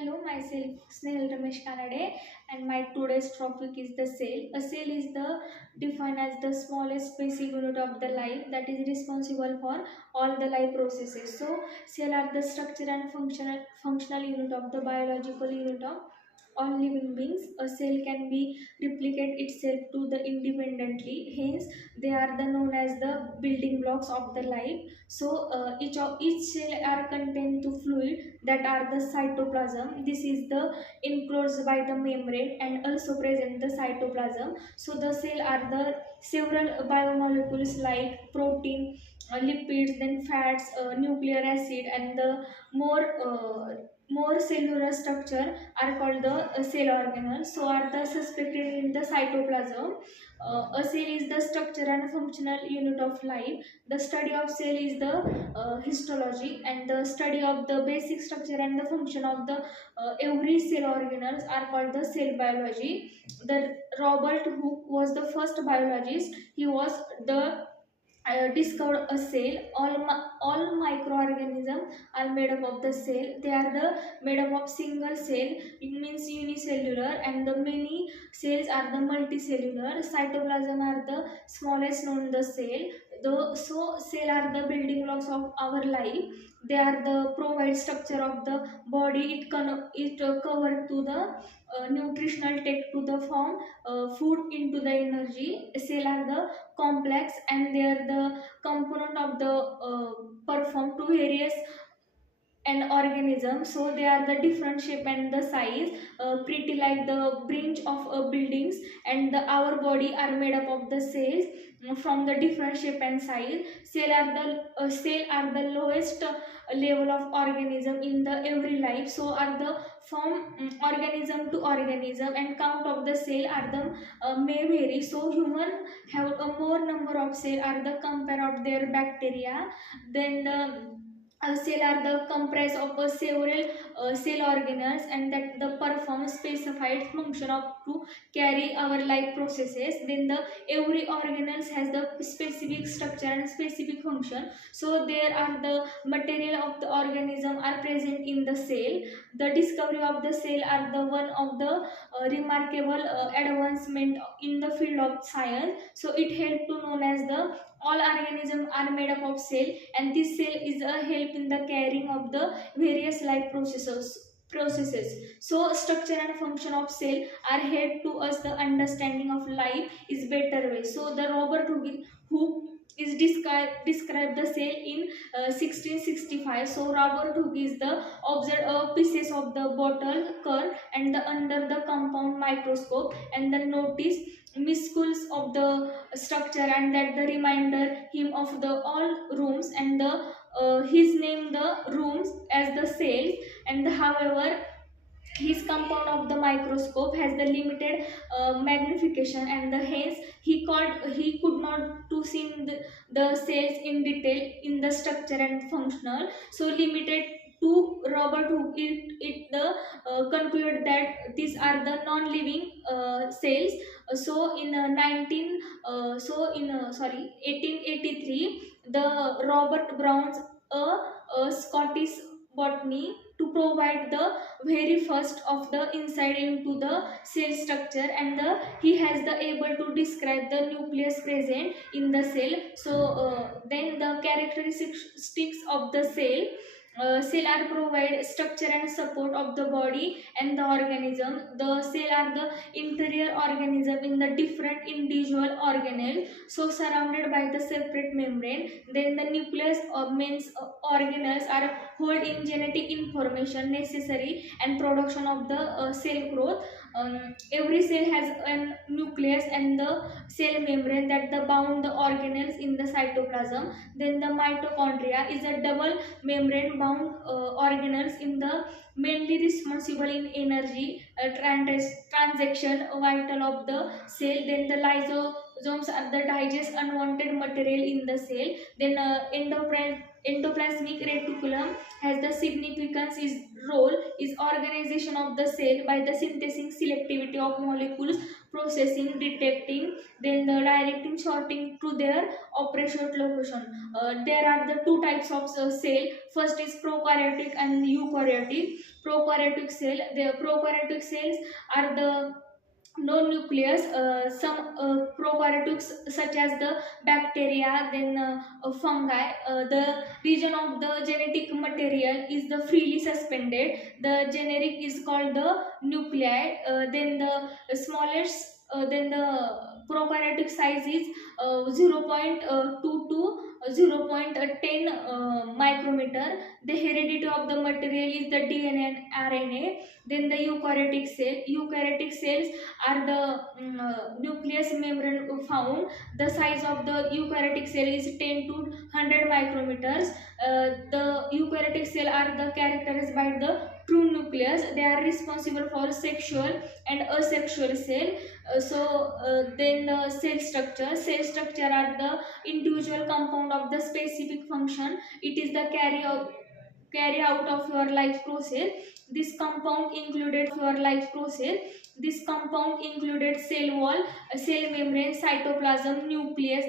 Hello, myself Snehal Ramesh Kanade, and my today's topic is the cell. A cell is the defined as the smallest basic unit of the life that is responsible for all the life processes. So, cell are the structure and functional unit of the biological unit of all living beings. A cell can be replicate itself to the independently. Hence, they are the known as the building blocks of the life. So, each cell are contained to fluid that are the cytoplasm. This is the enclosed by the membrane and also present the cytoplasm. So the cell are the several biomolecules like protein, lipids, then fats, nucleic acid, and the more uh, more cellular structure are called the cell organelles. So are the suspected in the cytoplasm. A cell is the structure and functional unit of life. The study of cell is the histology, and the study of the basic structure and the function of the every cell organelles are called the cell biology. The Robert Hooke was the first biologist. He was the discovered a cell. All microorganisms are made up of the cell. They are the made up of single cell, it means unicellular, and the many cells are the multicellular. Cytoplasm are the smallest known the cell. So cell are the building blocks of our life. They are the provide structure of the body. It cover to the nutritional take to the form food into the energy. Cell are the complex, and they are the component of the perform to various an organism. So they are the different shape and the size, pretty like the branch of buildings, and our body are made up of the cells from the different shape and size. Cell are the lowest level of organism in the every life. So are the from organism to organism, and count of the cell are the may vary. So human have a more number of cell are the compare of their bacteria. Then the cell are the comprise of several cell organelles, and that the perform specified function of to carry our life processes. Then the every organelles has the specific structure and specific function. So there are the material of the organism are present in the cell. The discovery of the cell are the one of the remarkable advancement in the field of science. So it helped to known as the all organisms are made up of cell, and this cell is a help in the carrying of the various life processes. So structure and function of cell are help to us the understanding of life is better way. So the Robert Hooke is described the cell in 1665. So Robert Hooke is the observed pieces of the bottle curve and the under the compound microscope, and the notice minuscule of the structure, and that the reminder him of the all rooms, and the his name the rooms as the cells. And however, his compound of the microscope has the limited magnification, and hence he could not to see the cells in detail in the structure and functional. So limited to Robert Hooke, it the concluded that these are the non-living cells. So in 1883, the Robert Brown's a Scottish botany to provide the very first of the insight into the cell structure, and he has the able to describe the nucleus present in the cell. So then the characteristics of the cell are provide structure and support of the body and the organism. The cell are the interior organism in the different individual organelle, so surrounded by the separate membrane. Then the nucleus or means organelles are hold in genetic information necessary and production of the cell growth. Every cell has a nucleus and the cell membrane that the bound the organelles in the cytoplasm. Then the mitochondria is a double membrane bound organelles in the mainly responsible in energy transaction vital of the cell. Then the lysosomes are the digest unwanted material in the cell. Then endoplasmic reticulum has the significance is role is organization of the cell by the synthesis selectivity of molecules, processing, detecting, then the directing, sorting to their operation location. There are the two types of cell. First is prokaryotic and eukaryotic. Prokaryotic cell, the prokaryotic cells are the no nucleus. Some prokaryotics such as the bacteria, then fungi, the region of the genetic material is the freely suspended. The generic is called the nuclei. Then the smallest, then the prokaryotic size is 0.2 to 0.10 micrometer. The heredity of the material is the DNA and RNA. Then the eukaryotic cell. Eukaryotic cells are the nucleus membrane found. The size of the eukaryotic cell is 10 to 100 micrometers. The eukaryotic cell are the characterized by the true nucleus. They are responsible for sexual and asexual cell. Then the cell structure. Cell structure are the individual compound of the specific function. It is the carry out of your life process. This compound included your life process. This compound included cell wall, cell membrane, cytoplasm, nucleus.